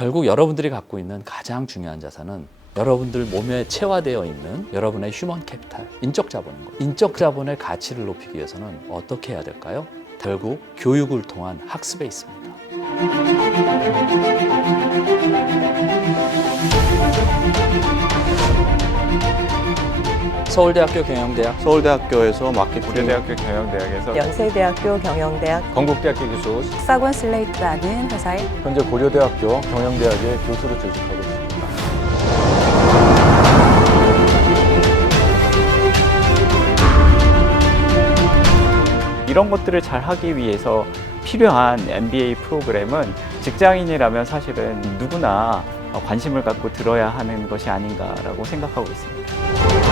결국 여러분들이 갖고 있는 가장 중요한 자산은 여러분들 몸에 체화되어 있는 여러분의 휴먼 캐피탈, 인적 자본인 거예요. 인적 자본의 가치를 높이기 위해서는 어떻게 해야 될까요? 결국 교육을 통한 학습에 있습니다. 서울대학교 경영대학 서울대학교에서 마케팅 고려대학교 경영대학에서 연세대학교 경영대학 건국대학교 교수 사관 슬레이트라는 회사에 현재 고려대학교 경영대학의 교수로 재직하고 있습니다. 이런 것들을 잘 하기 위해서 필요한 MBA 프로그램은 직장인이라면 사실은 누구나 관심을 갖고 들어야 하는 것이 아닌가라고 생각하고 있습니다.